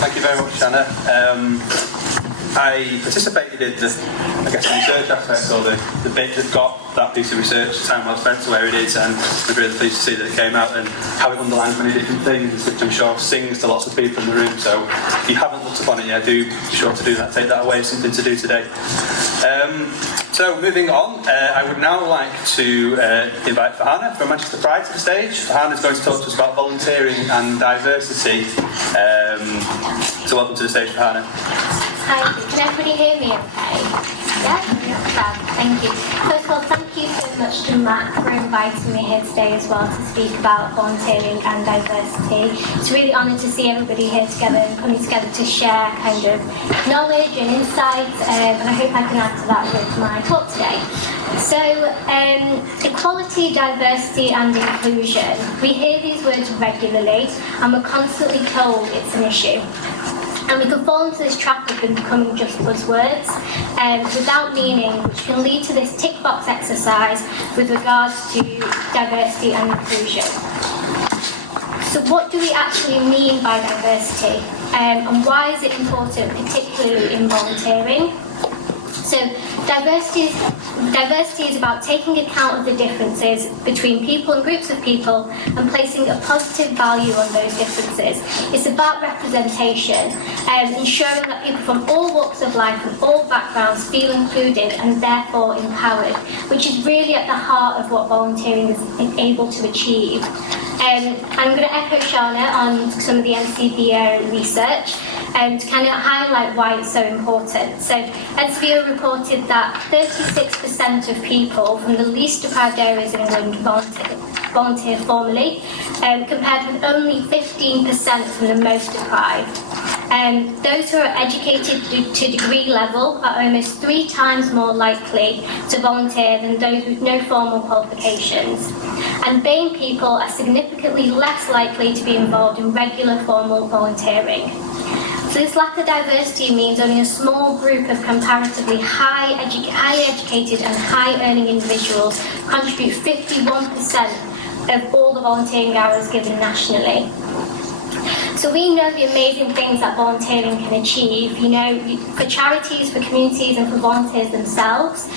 Thank you very much, Shanna. I participated in the research aspect, or the bit that got that piece of research, time well spent, to where it is, and I'm really pleased to see that it came out and how it underlines many different things, which I'm sure sings to lots of people in the room. So if you haven't looked upon it yet, do be sure to do that, take that away, something to do today. So moving on, I would now like to invite Farhana from Manchester Pride to the stage. Farhana is going to talk to us about volunteering and diversity. So welcome to the stage, Farhana. Hi, can everybody hear me okay? Yeah? Thank you. First of all, thank you so much to Matt for inviting me here today as well to speak about volunteering and diversity. It's really honoured to see everybody here together and coming together to share kind of knowledge and insights, and I hope I can add to that with my talk today. So, equality, diversity and inclusion. We hear these words regularly and we're constantly told it's an issue. And we can fall into this trap of them becoming just buzzwords without meaning, which can lead to this tick box exercise with regards to diversity and inclusion. So what do we actually mean by diversity? And why is it important, particularly in volunteering? So diversity is about taking account of the differences between people and groups of people and placing a positive value on those differences. It's about representation and ensuring that people from all walks of life and all backgrounds feel included and therefore empowered, which is really at the heart of what volunteering is able to achieve. I'm going to echo Shana on some of the NCVO research to kind of highlight why it's so important. So NCVO reported that 36% of people from the least deprived areas in England volunteer formally, compared with only 15% from the most deprived. Those who are educated to degree level are almost 3 times more likely to volunteer than those with no formal qualifications. And BAME people are significantly less likely to be involved in regular formal volunteering. So this lack of diversity means only a small group of comparatively highly educated and high-earning individuals contribute 51% of all the volunteering hours given nationally. So we know the amazing things that volunteering can achieve, for charities, for communities and for volunteers themselves.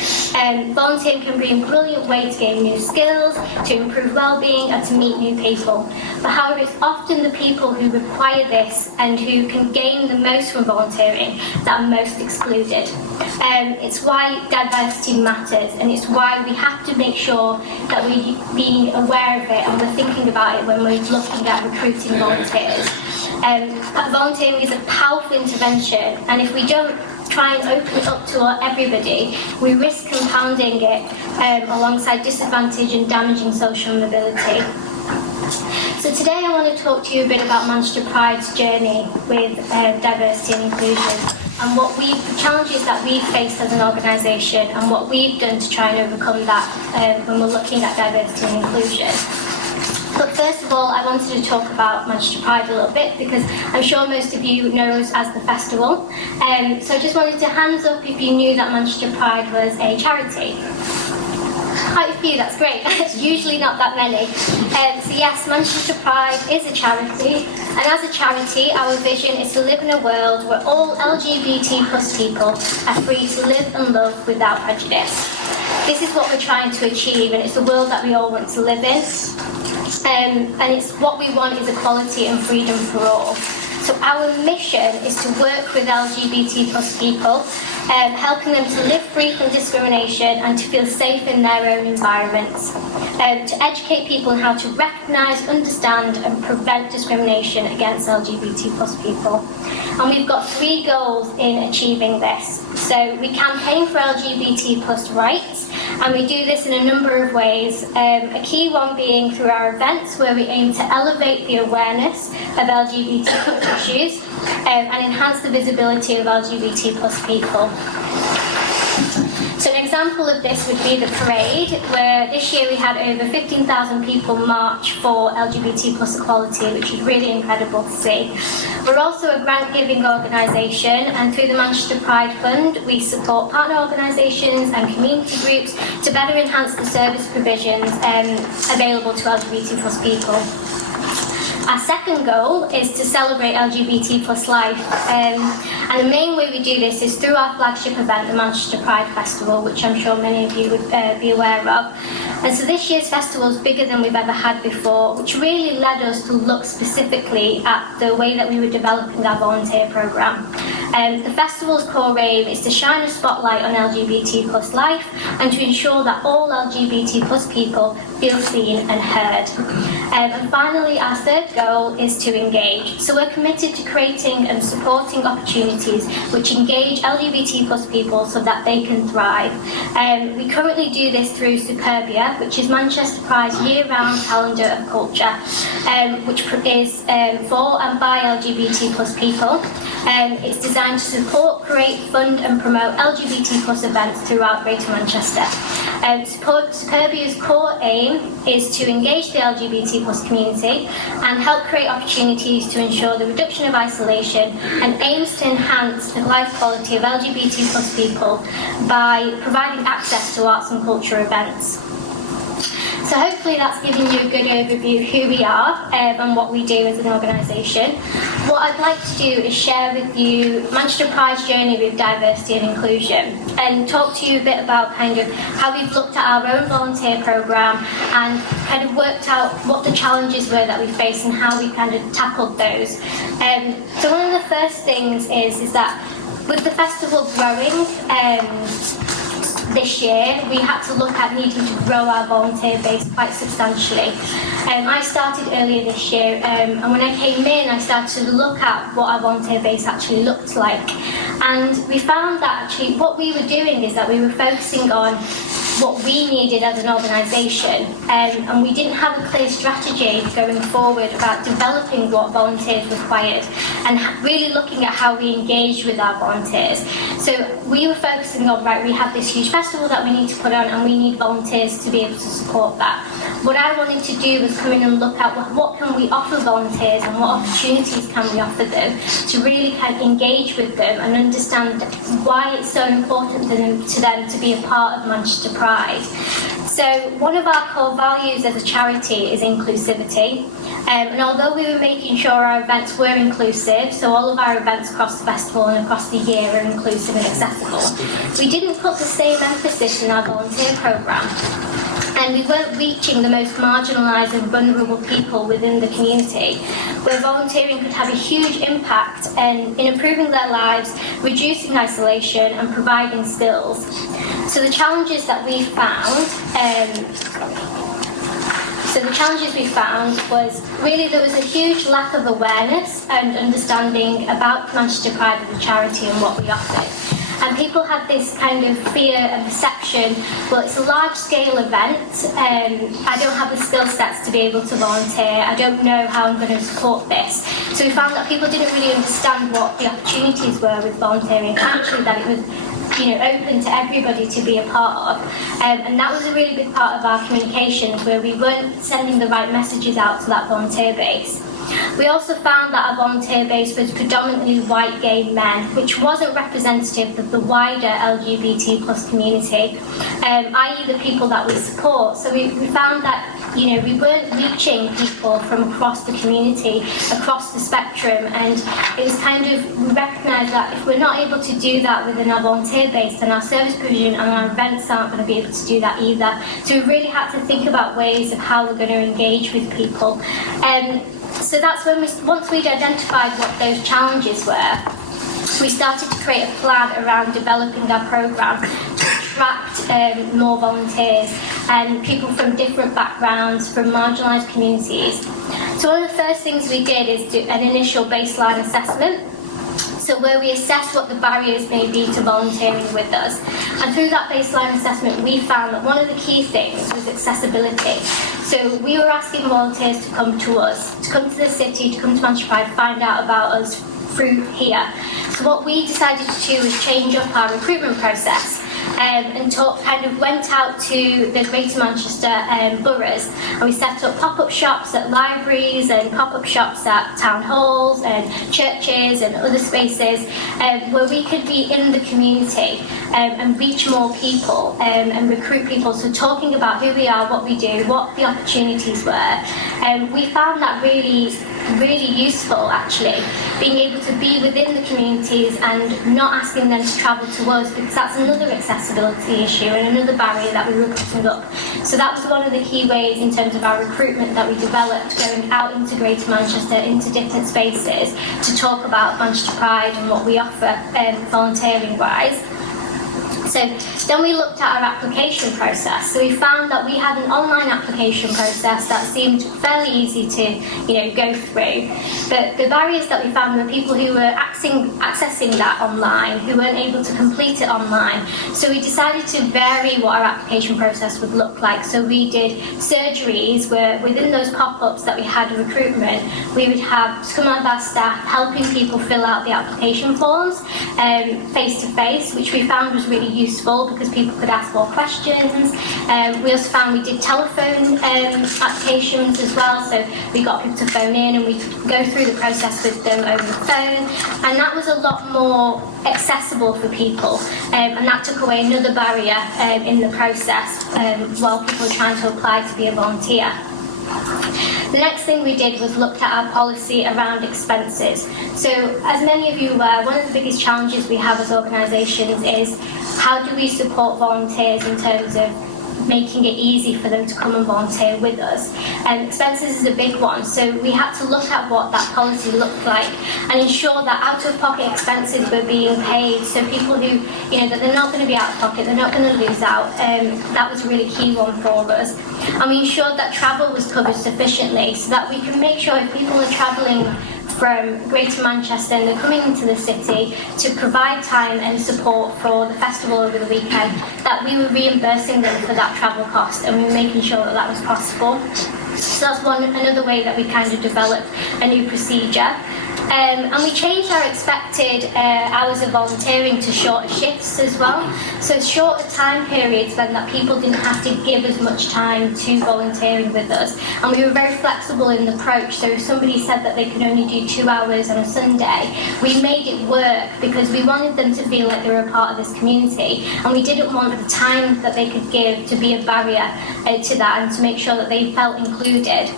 Volunteering can be a brilliant way to gain new skills, to improve well-being and to meet new people. But however, it's often the people who require this and who can gain the most from volunteering that are most excluded. It's why diversity matters, and it's why we have to make sure that we're being aware of it and we're thinking about it when we're looking at recruiting volunteers. Volunteering is a powerful intervention, and if we don't try and open it up to everybody, we risk compounding it alongside disadvantage and damaging social mobility. So today I want to talk to you a bit about Manchester Pride's journey with diversity and inclusion, and the challenges that we've faced as an organisation and what we've done to try and overcome that when we're looking at diversity and inclusion. But first of all, I wanted to talk about Manchester Pride a little bit because I'm sure most of you know us as the festival. So I just wanted to hands up if you knew that Manchester Pride was a charity. Quite a few, that's great. Usually not that many. So yes, Manchester Pride is a charity, and as a charity, our vision is to live in a world where all LGBT plus people are free to live and love without prejudice. This is what we're trying to achieve, and it's the world that we all want to live in. And it's what we want is equality and freedom for all. So our mission is to work with LGBT plus people, helping them to live free from discrimination and to feel safe in their own environments, to educate people on how to recognise, understand and prevent discrimination against LGBT plus people. And we've got 3 goals in achieving this. So we campaign for LGBT plus rights, and we do this in a number of ways. A key one being through our events, where we aim to elevate the awareness of LGBT plus issues and enhance the visibility of LGBT plus people. So an example of this would be the parade, where this year we had over 15,000 people march for LGBT plus equality, which is really incredible to see. We're also a grant-giving organisation, and through the Manchester Pride Fund, we support partner organisations and community groups to better enhance the service provisions available to LGBT plus people. Our second goal is to celebrate LGBT plus life, and the main way we do this is through our flagship event, the Manchester Pride Festival, which I'm sure many of you would be aware of. And so this year's festival is bigger than we've ever had before, which really led us to look specifically at the way that we were developing our volunteer programme. The festival's core aim is to shine a spotlight on LGBT plus life and to ensure that all LGBT plus people feel seen and heard. And finally, our third goal is to engage. So we're committed to creating and supporting opportunities which engage LGBT plus people so that they can thrive. We currently do this through Superbia, which is Manchester Pride's year-round calendar of culture, which is for and by LGBT plus people. It's designed to support, create, fund and promote LGBT plus events throughout Greater Manchester. Superbia's core aim is to engage the LGBT plus community and help create opportunities to ensure the reduction of isolation, and aims to enhance the life quality of LGBT plus people by providing access to arts and culture events. So hopefully that's given you a good overview of who we are and what we do as an organisation. What I'd like to do is share with you Manchester Pride's journey with diversity and inclusion, and talk to you a bit about kind of how we've looked at our own volunteer programme and kind of worked out what the challenges were that we faced and how we kind of tackled those. So one of the first things is that with the festival growing, this year, we had to look at needing to grow our volunteer base quite substantially. I started earlier this year, and when I came in, I started to look at what our volunteer base actually looked like. And we found that actually what we were doing is that we were focusing on what we needed as an organisation, and we didn't have a clear strategy going forward about developing what volunteers required and really looking at how we engage with our volunteers. So we were focusing on, right, we have this huge festival that we need to put on and we need volunteers to be able to support that. What I wanted to do was come in and look at what can we offer volunteers and what opportunities can we offer them to really kind of engage with them and understand why it's so important to them to be a part of Manchester Pride. So one of our core values as a charity is inclusivity. And although we were making sure our events were inclusive, so all of our events across the festival and across the year are inclusive and accessible, we didn't put the same emphasis in our volunteer programme. And we weren't reaching the most marginalised and vulnerable people within the community, where volunteering could have a huge impact in improving their lives, reducing isolation and providing skills. So the challenges we found was really there was a huge lack of awareness and understanding about Manchester Pride as a charity and what we offered. And people had this kind of fear and perception, well, it's a large-scale event, I don't have the skill sets to be able to volunteer, I don't know how I'm going to support this. So we found that people didn't really understand what the opportunities were with volunteering, actually that it was open to everybody to be a part of. And that was a really big part of our communications, where we weren't sending the right messages out to that volunteer base. We also found that our volunteer base was predominantly white gay men, which wasn't representative of the wider LGBT plus community, i.e. the people that we support. So we found that we weren't reaching people from across the community, across the spectrum, and it was we recognised that if we're not able to do that within our volunteer base, then our service provision and our events aren't going to be able to do that either. So we really had to think about ways of how we're going to engage with people. So that's when once we'd identified what those challenges were, we started to create a plan around developing our programme to attract more volunteers and people from different backgrounds, from marginalised communities. So one of the first things we did is do an initial baseline assessment, so where we assess what the barriers may be to volunteering with us. And through that baseline assessment, we found that one of the key things was accessibility. So we were asking volunteers to come to us, to come to the city, to come to Manchester Pride, find out about us through here. So what we decided to do was change up our recruitment process. And went out to the Greater Manchester boroughs, and we set up pop-up shops at libraries and pop-up shops at town halls and churches and other spaces where we could be in the community and reach more people and recruit people. So talking about who we are, what we do, what the opportunities were. We found that really really useful, actually, being able to be within the communities and not asking them to travel to us, because that's another accessibility issue and another barrier that we were putting up. So that was one of the key ways in terms of our recruitment that we developed, going out into Greater Manchester, into different spaces, to talk about Manchester Pride and what we offer volunteering-wise. So then we looked at our application process. So we found that we had an online application process that seemed fairly easy to, go through. But the barriers that we found were people who were accessing that online, who weren't able to complete it online. So we decided to vary what our application process would look like. So we did surgeries where within those pop-ups that we had in recruitment, we would have some of our staff helping people fill out the application forms face-to-face, which we found was really useful because people could ask more questions. We also found we did telephone applications as well, so we got people to phone in and we could go through the process with them over the phone, and that was a lot more accessible for people, and that took away another barrier in the process while people were trying to apply to be a volunteer. The next thing we did was looked at our policy around expenses. So, as many of you are aware, one of the biggest challenges we have as organisations is how do we support volunteers in terms of making it easy for them to come and volunteer with us. And expenses is a big one, so we had to look at what that policy looked like and ensure that out-of-pocket expenses were being paid, so people who, that they're not going to be out of pocket, they're not going to lose out. That was a really key one for us. And we ensured that travel was covered sufficiently so that we can make sure if people are travelling from Greater Manchester and they're coming into the city to provide time and support for the festival over the weekend, that we were reimbursing them for that travel cost, and we were making sure that that was possible. So that's another way that we kind of developed a new procedure. And we changed our expected hours of volunteering to shorter shifts as well. So shorter time periods meant that people didn't have to give as much time to volunteering with us. And we were very flexible in the approach. So if somebody said that they could only do 2 hours on a Sunday, we made it work because we wanted them to feel like they were a part of this community. And we didn't want the time that they could give to be a barrier to that, and to make sure that they felt included.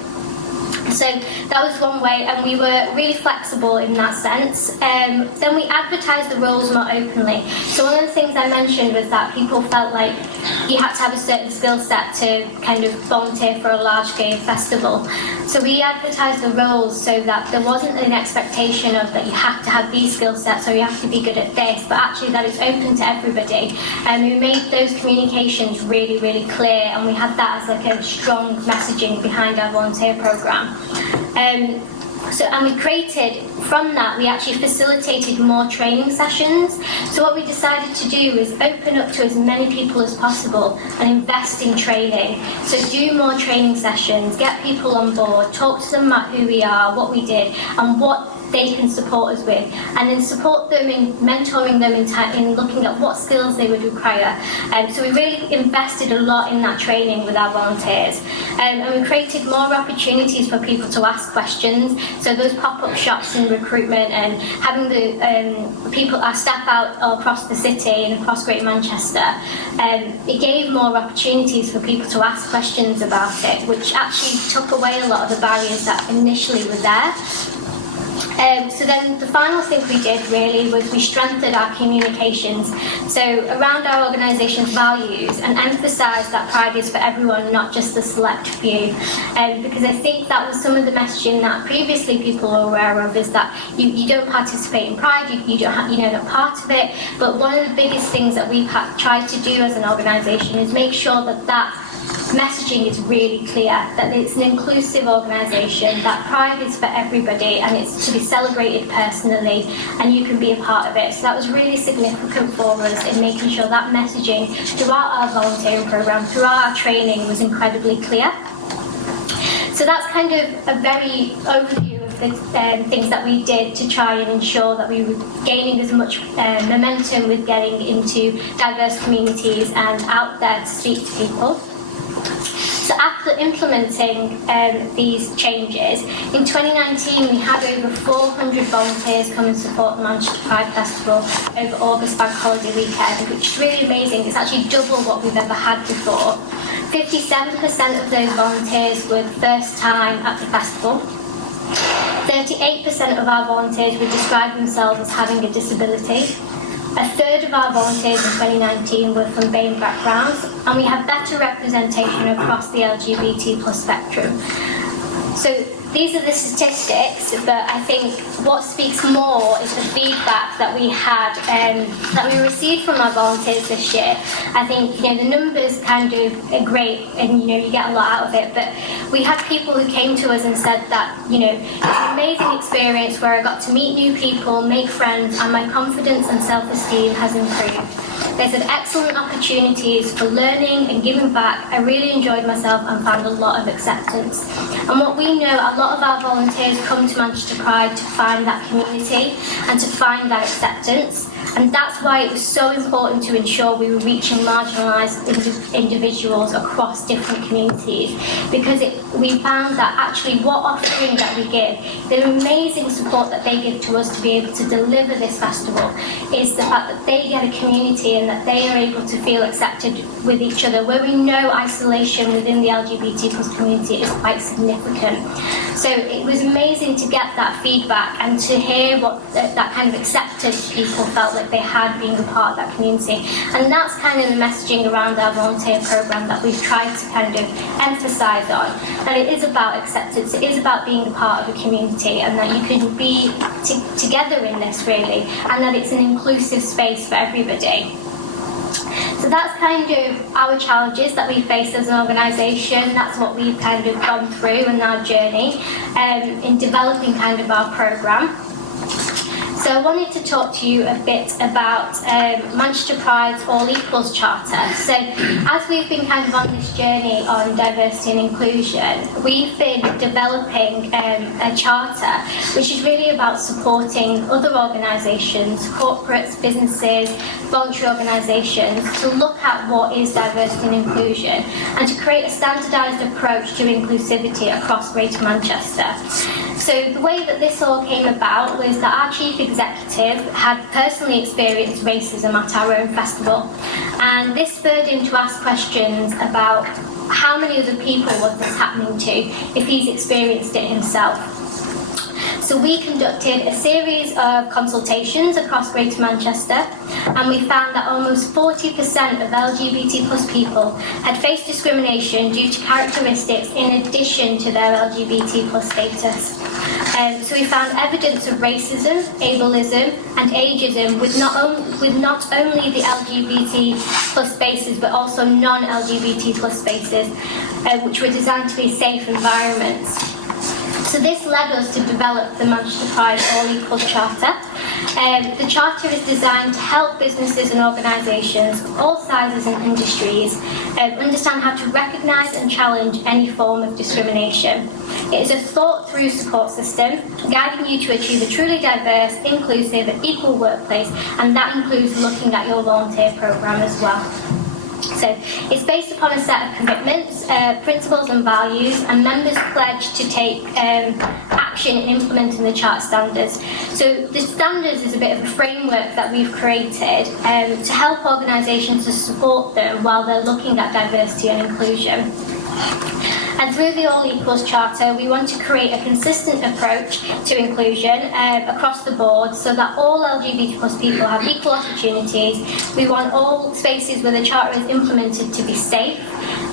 So that was one way, and we were really flexible in that sense. Then we advertised the roles more openly. So one of the things I mentioned was that people felt like you had to have a certain skill set to kind of volunteer for a large-scale festival. So we advertised the roles so that there wasn't an expectation of that you have to have these skill sets or you have to be good at this, but actually that it's open to everybody. And we made those communications really, really clear, and we had that as like a strong messaging behind our volunteer programme. And we created, from that, we actually facilitated more training sessions. So what we decided to do was open up to as many people as possible and invest in training. So do more training sessions, get people on board, talk to them about who we are, what we did, and what they can support us with, and then support them in mentoring them in looking at what skills they would require. So we really invested a lot in that training with our volunteers, and we created more opportunities for people to ask questions. So those pop-up shops in recruitment and having the people, our staff out across the city and across Greater Manchester, it gave more opportunities for people to ask questions about it, which actually took away a lot of the barriers that initially were there. So then the final thing we did really was we strengthened our communications. So around our organisation's values, and emphasised that Pride is for everyone, not just the select few. Because I think that was some of the messaging that previously people were aware of, is that you don't participate in Pride, you don't have, you're not part of it. But one of the biggest things that we've tried to do as an organisation is make sure that messaging is really clear, that it's an inclusive organisation, that Pride is for everybody and it's to be celebrated personally and you can be a part of it. So that was really significant for us in making sure that messaging throughout our volunteering programme, throughout our training, was incredibly clear. So that's kind of a very overview of the things that we did to try and ensure that we were gaining as much momentum with getting into diverse communities and out there to speak to people. So after implementing these changes, in 2019 we had over 400 volunteers come and support the Manchester Pride Festival over August Bank Holiday weekend, which is really amazing. It's actually double what we've ever had before. 57% of those volunteers were the first time at the festival. 38% of our volunteers would describe themselves as having a disability. A third of our volunteers in 2019 were from BAME backgrounds, and we have better representation across the LGBT plus spectrum. So these are the statistics, but I think what speaks more is the feedback that we had, that we received from our volunteers this year. I think, the numbers kind of are great, and you get a lot out of it, but we had people who came to us and said that, it's an amazing experience where I got to meet new people, make friends, and my confidence and self-esteem has improved. They said excellent opportunities for learning and giving back. I really enjoyed myself and found a lot of acceptance. And what we know, a lot of our volunteers come to Manchester Pride to find that community and to find that acceptance. And that's why it was so important to ensure we were reaching marginalised individuals across different communities, because we found that actually what offering that we give, the amazing support that they give to us to be able to deliver this festival, is the fact that they get a community and that they are able to feel accepted with each other, where we know isolation within the LGBT plus community is quite significant. So it was amazing to get that feedback and to hear what that kind of acceptance people felt like they had being a part of that community. And that's kind of the messaging around our volunteer programme that we've tried to kind of emphasise on. That it is about acceptance, it is about being a part of a community, and that you can be together in this really, and that it's an inclusive space for everybody. So that's kind of our challenges that we face as an organisation. That's what we've kind of gone through in our journey in developing kind of our programme. So I wanted to talk to you a bit about Manchester Pride's All Equals Charter. So as we've been kind of on this journey on diversity and inclusion, we've been developing a charter which is really about supporting other organisations, corporates, businesses, voluntary organisations, to look at what is diversity and inclusion and to create a standardised approach to inclusivity across Greater Manchester. So the way that this all came about was that our chief executive had personally experienced racism at our own festival, and this spurred him to ask questions about how many other people was this happening to if he's experienced it himself. So we conducted a series of consultations across Greater Manchester, and we found that almost 40% of LGBT plus people had faced discrimination due to characteristics in addition to their LGBT plus status. So we found evidence of racism, ableism and ageism with not only the LGBT plus spaces but also non-LGBT plus spaces, which were designed to be safe environments. So this led us to develop the Manchester Pride All Equals Charter. The charter is designed to help businesses and organisations of all sizes and industries understand how to recognise and challenge any form of discrimination. It is a thought-through support system guiding you to achieve a truly diverse, inclusive and equal workplace, and that includes looking at your volunteer programme as well. So it's based upon a set of commitments, principles and values, and members pledge to take action in implementing the Charter standards. So the standards is a bit of a framework that we've created to help organisations to support them while they're looking at diversity and inclusion. And through the All Equals Charter, we want to create a consistent approach to inclusion across the board so that all LGBT plus people have equal opportunities. We want all spaces where the Charter is implemented to be safe,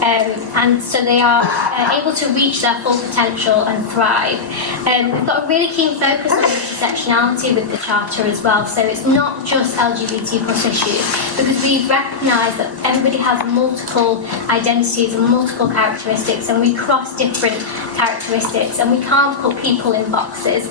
and so they are able to reach their full potential and thrive. We've got a really keen focus on intersectionality with the Charter as well, so it's not just LGBT plus issues, because we've recognised that everybody has multiple identities and multiple characteristics, and we cross different characteristics, and we can't put people in boxes.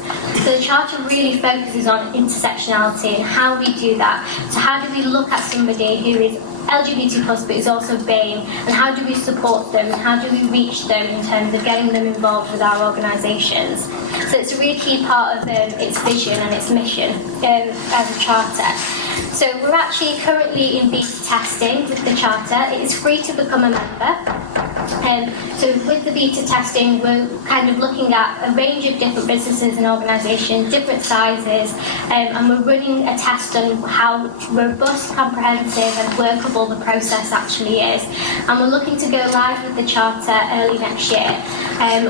So the Charter really focuses on intersectionality and how we do that. So how do we look at somebody who is LGBT plus but is also BAME, and how do we support them, and how do we reach them in terms of getting them involved with our organisations. So it's a really key part of its vision and its mission as a charter. So we're actually currently in beta testing with the Charter. It is free to become a member. So with the beta testing, we're kind of looking at a range of different businesses and organisations, different sizes, and we're running a test on how robust, comprehensive and workable the process actually is. And we're looking to go live with the charter early next year,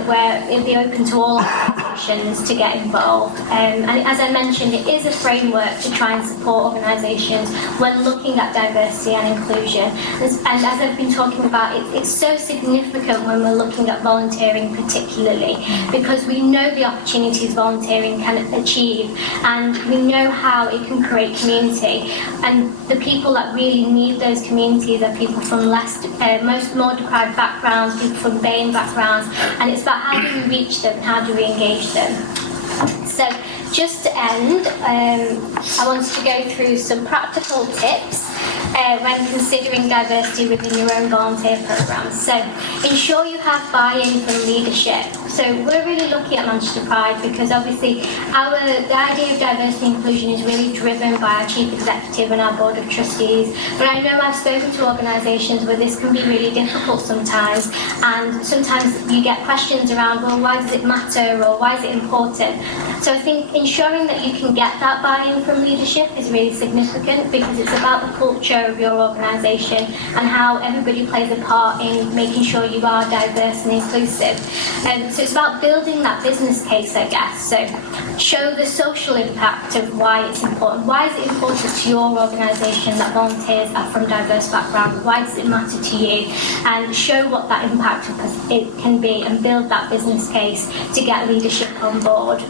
where it'll be open to all organisations to get involved. And as I mentioned, it is a framework to try and support organisations when looking at diversity and inclusion. And as I've been talking about, it's so significant when we're looking at volunteering particularly, because we know the opportunities volunteering can achieve, and we know how it can create community. And the people that really need those communities are people from more deprived backgrounds, people from BAME backgrounds, and it's about how do we reach them, how do we engage them. So just to end, I wanted to go through some practical tips when considering diversity within your own volunteer programmes. So ensure you have buy-in from leadership. So we're really lucky at Manchester Pride because obviously the idea of diversity and inclusion is really driven by our chief executive and our board of trustees. But I know I've spoken to organisations where this can be really difficult sometimes, and sometimes you get questions around, well, why does it matter, or why is it important? So I think ensuring that you can get that buy-in from leadership is really significant, because it's about the culture of your organisation and how everybody plays a part in making sure you are diverse and inclusive. So it's about building that business case, I guess. So show the social impact of why it's important. Why is it important to your organisation that volunteers are from diverse backgrounds? Why does it matter to you? And show what that impact it can be, and build that business case to get leadership on board.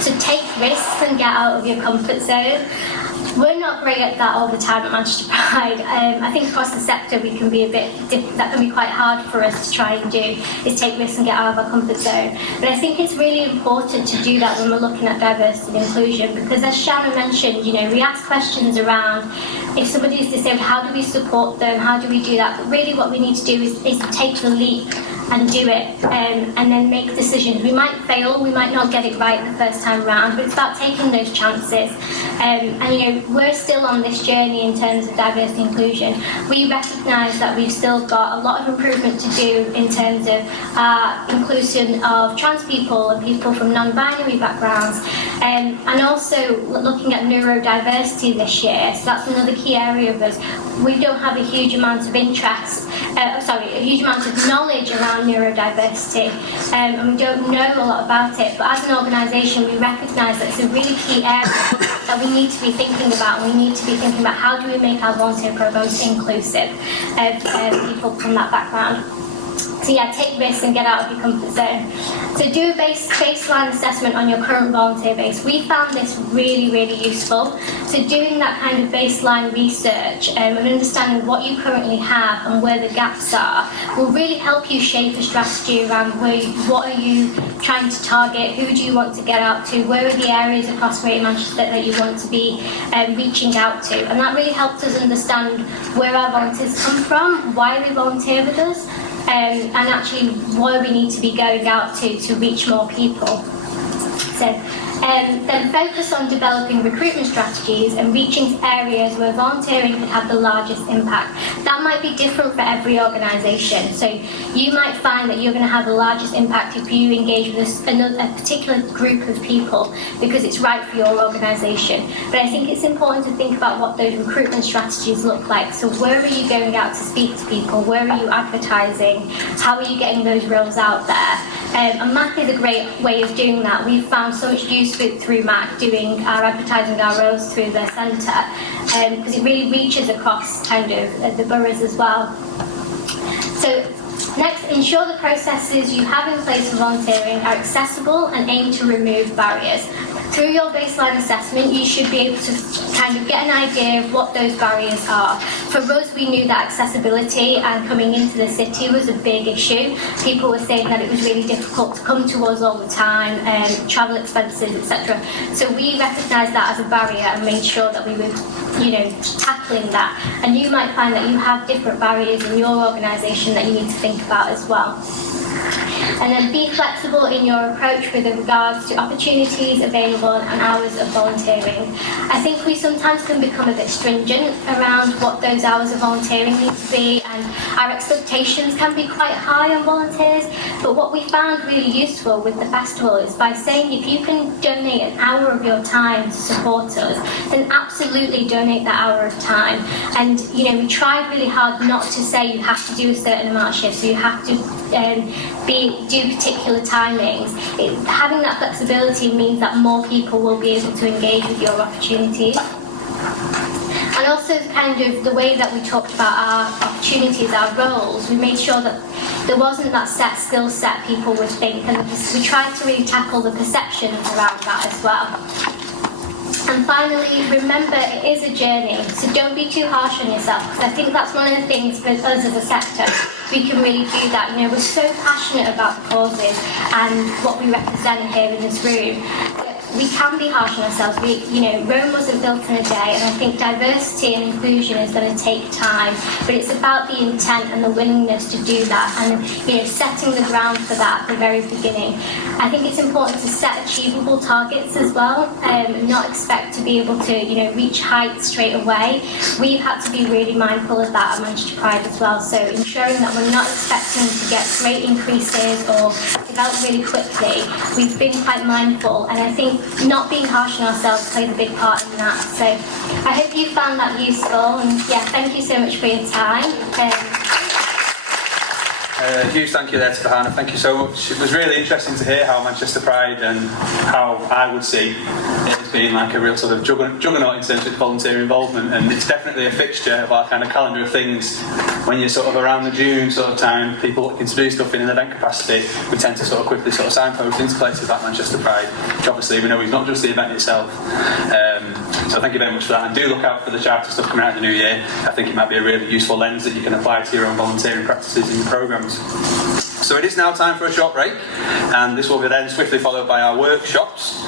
So take risks and get out of your comfort zone. We're not great at that all the time at Manchester Pride. I think across the sector we can be a bit that can be quite hard for us to try and do, is take risks and get out of our comfort zone. But I think it's really important to do that when we're looking at diversity and inclusion, because as Shannon mentioned, we ask questions around if somebody is disabled, how do we support them, how do we do that? But really what we need to do is to take the leap and do it, and then make decisions. We might fail, we might not get it right the first time around, but it's about taking those chances. And we're still on this journey in terms of diversity and inclusion. We recognise that we've still got a lot of improvement to do in terms of inclusion of trans people and people from non-binary backgrounds, and also looking at neurodiversity this year. So that's another key area of us. We don't have a huge amount of interest, a huge amount of knowledge around neurodiversity, and we don't know a lot about it, but as an organisation we recognise that it's a really key area that we need to be thinking about, and we need to be thinking about how do we make our volunteer programmes inclusive of people from that background. So yeah, take risks and get out of your comfort zone. So do a baseline assessment on your current volunteer base. We found this really, really useful. So doing that kind of baseline research and understanding what you currently have and where the gaps are will really help you shape a strategy around what are you trying to target, who do you want to get out to, where are the areas across Greater Manchester that you want to be reaching out to. And that really helps us understand where our volunteers come from, why they volunteer with us, and actually where we need to be going out to reach more people. So then focus on developing recruitment strategies and reaching areas where volunteering could have the largest impact. That might be different for every organisation. So you might find that you're going to have the largest impact if you engage with a particular group of people because it's right for your organisation. But I think it's important to think about what those recruitment strategies look like. So where are you going out to speak to people? Where are you advertising? How are you getting those roles out there? And MAC is a great way of doing that. We've found so much use through MAC doing our advertising our roles through their centre, because it really reaches across kind of the boroughs as well. So next, ensure the processes you have in place for volunteering are accessible and aim to remove barriers. Through your baseline assessment, you should be able to kind of get an idea of what those barriers are. For us, we knew that accessibility and coming into the city was a big issue. People were saying that it was really difficult to come to us all the time, travel expenses, etc. So we recognised that as a barrier and made sure that we were, tackling that. And you might find that you have different barriers in your organisation that you need to think about as well. And then be flexible in your approach with regards to opportunities available and hours of volunteering. I think we sometimes can become a bit stringent around what those hours of volunteering need to be, and our expectations can be quite high on volunteers, but what we found really useful with the festival is by saying if you can donate an hour of your time to support us, then absolutely donate that hour of time. And we tried really hard not to say you have to do a certain amount of shifts, so you have to do particular timings. Having that flexibility means that more people will be able to engage with your opportunities. And also kind of the way that we talked about our opportunities, our roles, we made sure that there wasn't that set skill set people would think, and we tried to really tackle the perceptions around that as well. And finally, remember it is a journey, so don't be too harsh on yourself, because I think that's one of the things for us as a sector, we can really do that. We're so passionate about the causes and what we represent here in this room. We can be harsh on ourselves. Rome wasn't built in a day, and I think diversity and inclusion is going to take time, but it's about the intent and the willingness to do that, and setting the ground for that at the very beginning. I think it's important to set achievable targets as well, and not expect to be able to reach heights straight away. We've had to be really mindful of that at Manchester Pride as well, so ensuring that we're not expecting to get great increases or develop really quickly. We've been quite mindful, and I think not being harsh on ourselves played a big part in that. So I hope you found that useful, and thank you so much for your time. Huge thank you there to Farhana, thank you so much. It was really interesting to hear how Manchester Pride and how I would see it as being like a real sort of juggernaut in terms of volunteer involvement, and it's definitely a fixture of our kind of calendar of things. When you're sort of around the June sort of time, people looking to do stuff in an event capacity, we tend to sort of quickly sort of signpost into places like Manchester Pride, which obviously we know is not just the event itself. So thank you very much for that, and do look out for the charter stuff coming out in the new year. I think it might be a really useful lens that you can apply to your own volunteering practices in your programmes. So it is now time for a short break, and this will be then swiftly followed by our workshops.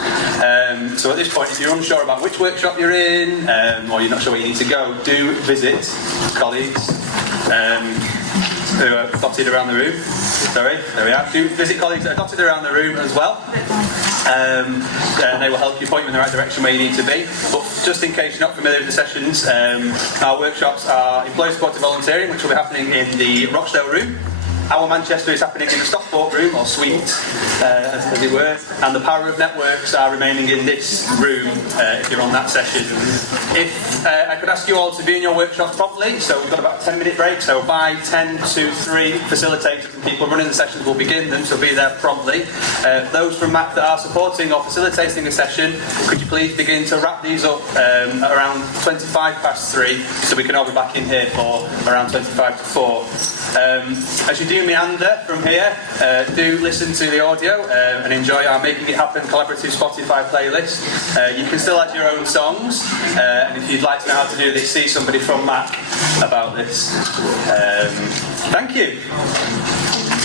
So at this point, if you're unsure about which workshop you're in, or you're not sure where you need to go, do visit colleagues who are dotted around the room. Sorry, there we are. Do visit colleagues that are dotted around the room as well. And they will help you point you in the right direction where you need to be. But just in case you're not familiar with the sessions, our workshops are Employee Supported Volunteering, which will be happening in the Rochdale room. Our Manchester is happening in the Stockport room, or suite, as it were, and the Power of Networks are remaining in this room if you're on that session. If I could ask you all to be in your workshops properly, so we've got about a 10-minute break, so by 10 to 3, facilitators and people running the sessions will begin them, so be there promptly. Those from MAC that are supporting or facilitating a session, could you please begin to wrap these up at around 3, so we can all be back in here for around 25 to 4. As you do meander from here, do listen to the audio and enjoy our Making It Happen collaborative Spotify playlist. You can still add your own songs, and if you'd like to know how to do this, see somebody from MAC about this. Thank you.